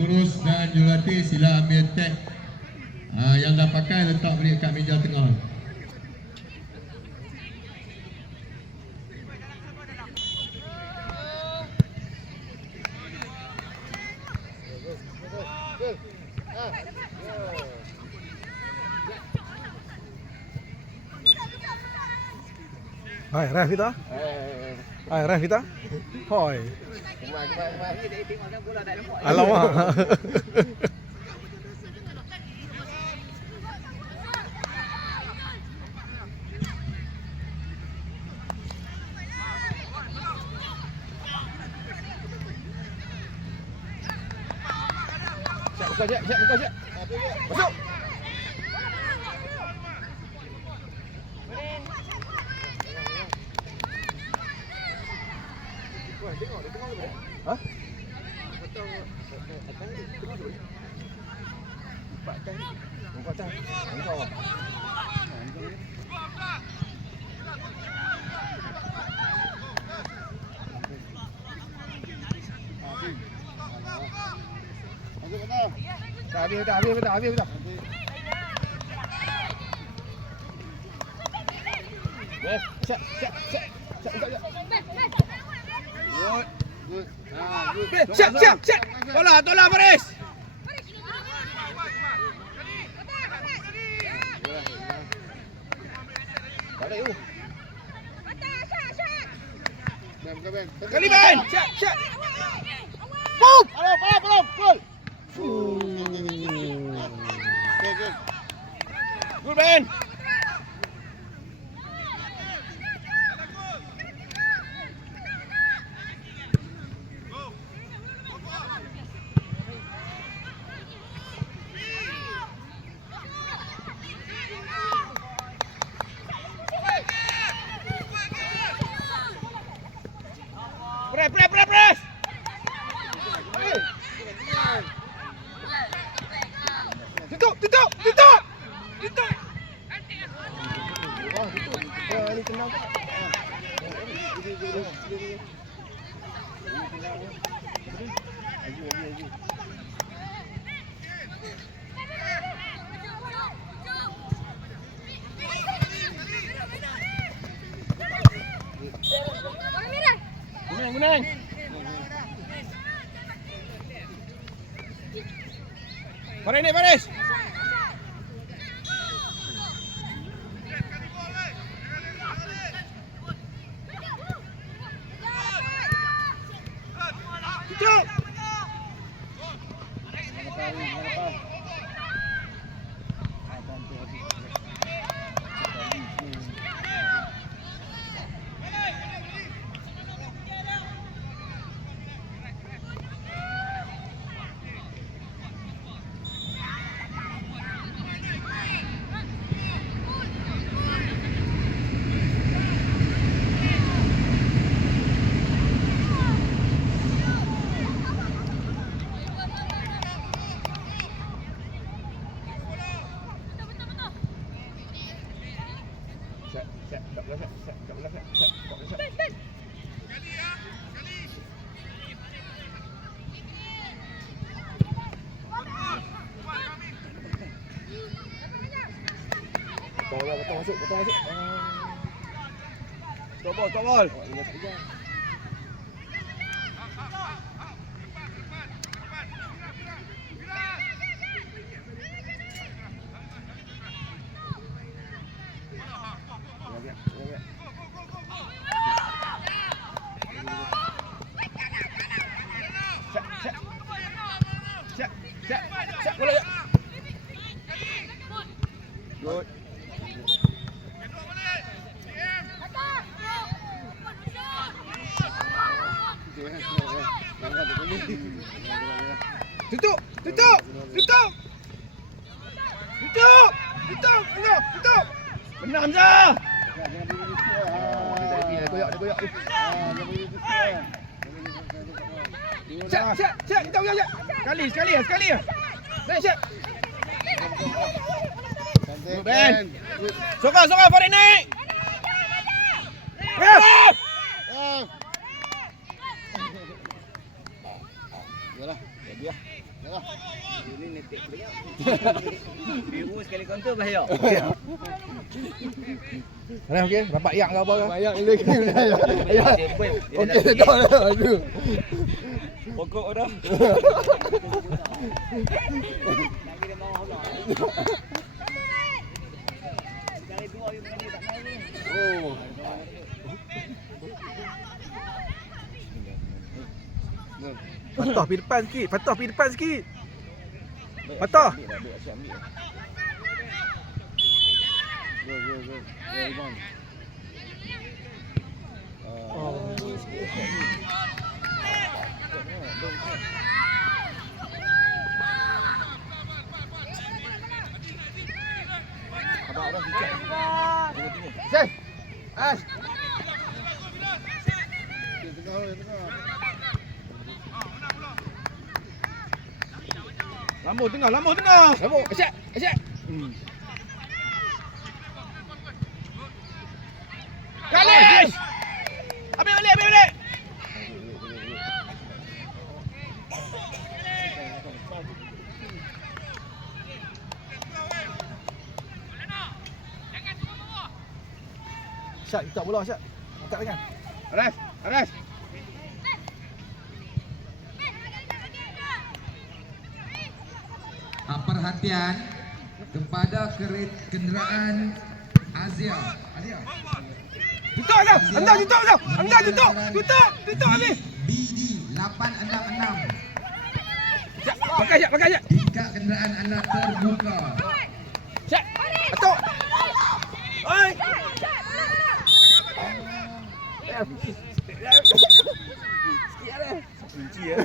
Pengurus dan jurulatih sila ambil tag yang dah pakai, letak balik kat meja tengah. Hai, ref kita. Hai, ref kita. Hoi. Alamak. Siap. Masuk. Hah? Habis. Siap. Good. Siap. Tolak Faris. Balik tu. Kali Ben. Siap. Boom. Belum. Gol. Good Ben. Press. Tutup. Ini tenang. Kuning. Faris. Tutup. Betul masuk. Stop ball. Siap. Bola. Good. Tutup. Benar Hamzah. Dia koyak. Siap. Kita uyak. Sekali ya. Siap. Ben. Sokong Farid naik. Yalah. ya. Arif okey, dapat yak ke apa ke? Banyak lagi dah. Ya. Okey Okey dah dah. Aduh. Pokok dah. Oh. Patah pergi depan sikit, patah pergi depan sikit. Patah. Go. Iman. Abang dah sikit. Say. As. Tengah. Lambung tengah. Lambung. Asyik. Kalis. Ambil balik. Syat, kita bola Syat. Angkat tangan. Aras. Perhatian kepada kenderaan Azia. Tutup dah. Anda tutup. Tutup habis. BD 866. Syat, pakai Syat. Jika kenderaan anda terbuka. Syat. Atuk. Oi. Kunci ya.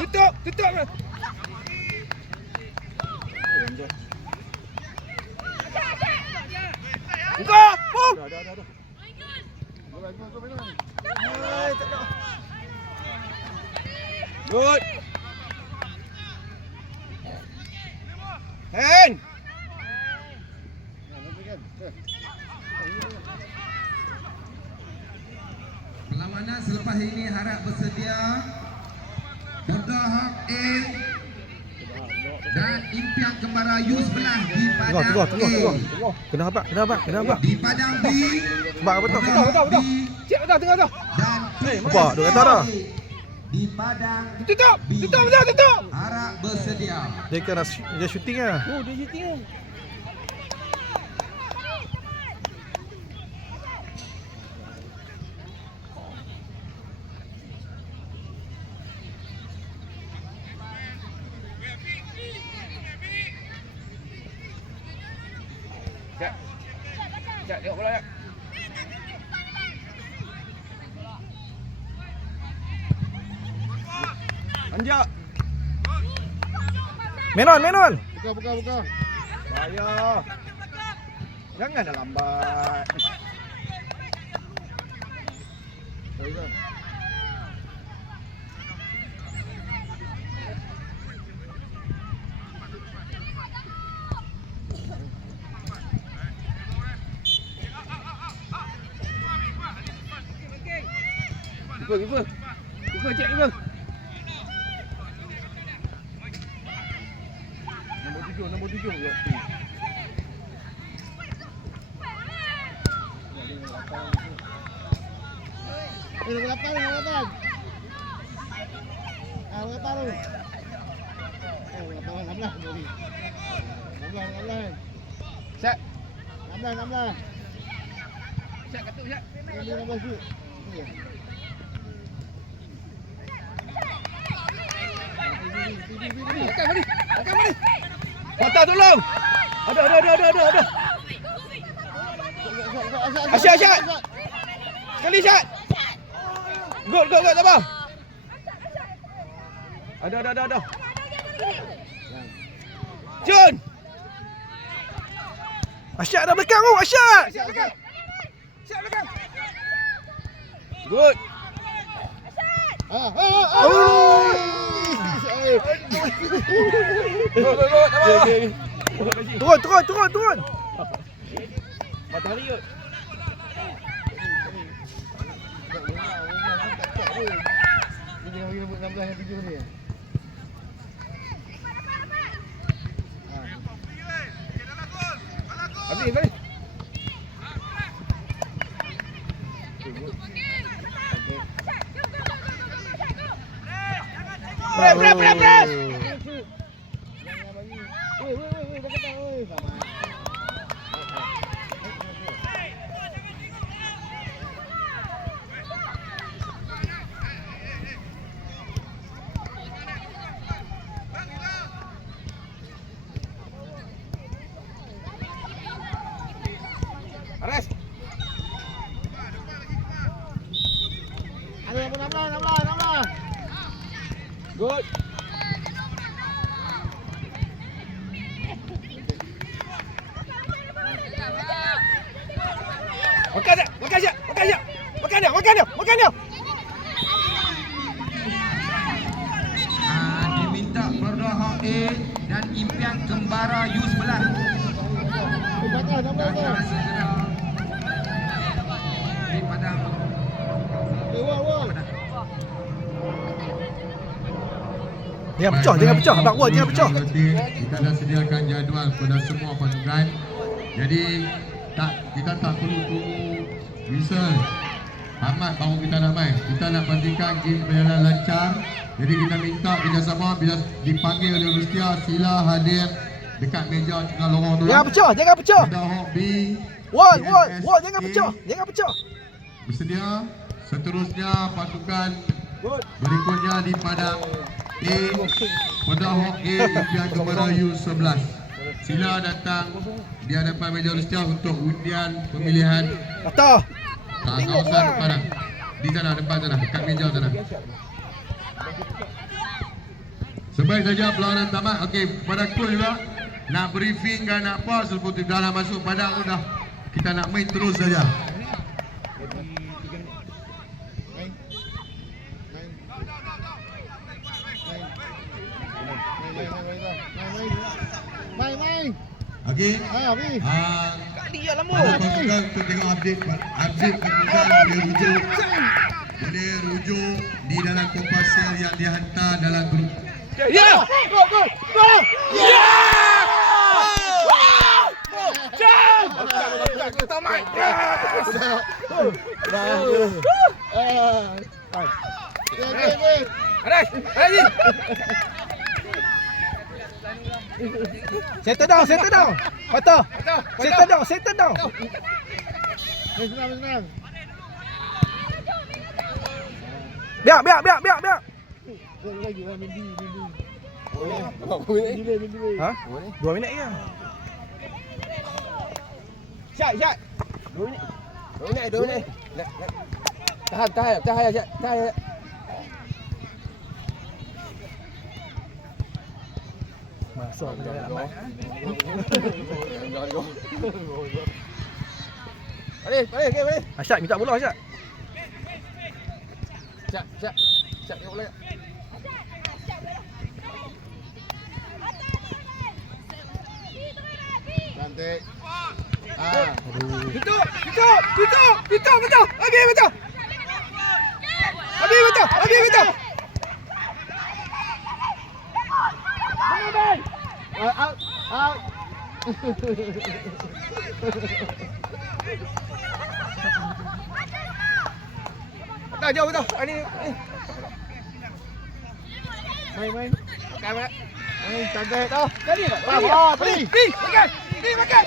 Tutup. Buka. Dah. Good. Hand. Perlawanan selepas ini harap bersedia. Berdahak A dan impian kembara U11 di padang Tengah. A. Kena apa? Di padang B. Sebab apa betul. Cik betul tengah tu. Dan Apa? Duk kata dah. di padang Tutup. B. Tutup. Harap bersedia. Dia kena dia shooting ah. Oh, dia shooting kan. Cak tengok bola ya. Anjak. Menon. Buka. Bahaya. Jangan dah lambat. Keeper. Cek keeper. Nombor 7. Nombor 8. Nombor 8. 16. Set. 16. Set katuk set. 16 tu. Akan balik. Patah tolong. Ada. Asyik. Sekali Syat. Gol apa? Ada. Jun. Asyik dah belakang tu, Asyik. Asyik belakang. Good. Oh. Turun. Matahari kot. Dia jangan bagi nombor 16 yang 7 ni. Habis. Press. Jangan bagi. Woi, dah kata oi. Sama. Aras. Ada nombor 16. Good. Makan dia. Diminta Perdua Hok A dan impian kembara U11. Belakang 16 tu. Antara segera di padang. Wah. Jangan pecah. Abang Wan jangan pecah. Kita dah sediakan jadual kepada semua pasukan. Jadi kita tak perlu tunggu whistle Ahmad baru kita nak main. Kita nak pastikan game berjalan lancar. Jadi kita minta kerjasama bila dipanggil oleh Rustia, sila hadir dekat meja tengah lorong tu. Jangan pecah. Perdua Hok B. Wan, CSS jangan A pecah. bersedia. Seterusnya pasukan berikutnya di padang A. Perdua Hok A impian kepada U11. Sila datang di hadapan meja Rustia untuk undian pemilihan Patah. kawasan padang. Di sana depan sana, dekat meja sana. Sebaik saja perlawanan tamat. Okey, pada coach juga nak briefing kan nak apa selepas tu dah masuk padang tu dah. Kita nak main terus saja. Main. Okey. Habis. Dia lama. Ada pasukan untuk tengok update pasukan boleh rujuk di dalam kompasel yang dihantar dalam grup. Ya. Gol. Settle down. Patah. Settle down. Senang. Biar. Lagi lah mindi. Ha? 2 minit je. Syat. 2 minit. Tahan. Syat. Masuk ke dalam mat. Balik. Asyad minta bola Asyad. Syat tengok bola. Cantik. Tutup. Betul. Habis betul. Out. Tak jauh betul. Ini. Main. Makan. Main cantik. Tadi. Pergi. Makan.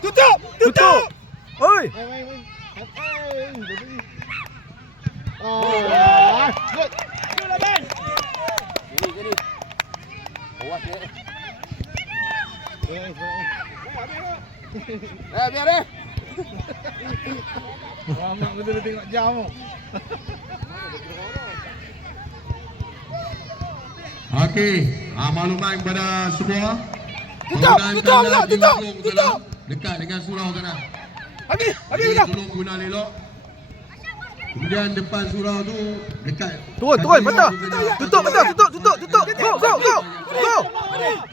Tutup. Oi. Main. Good. Gini. Awas dia. Biar deh. Mak betul tengok jam. Okey, maklumat kepada semua. Tutup. Dekat dengan surau sana. Habis Jadi betul. tolong guna elok. Kemudian depan surau tu dekat Turun, patah. Tutup. Go.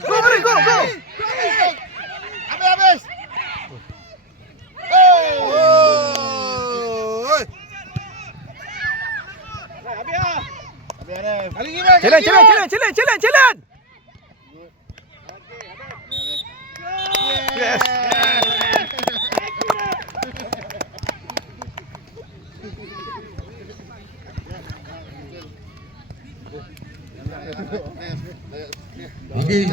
Go, Mari, go. Habis. Kali ni bang. Challenge. Yes. Okey.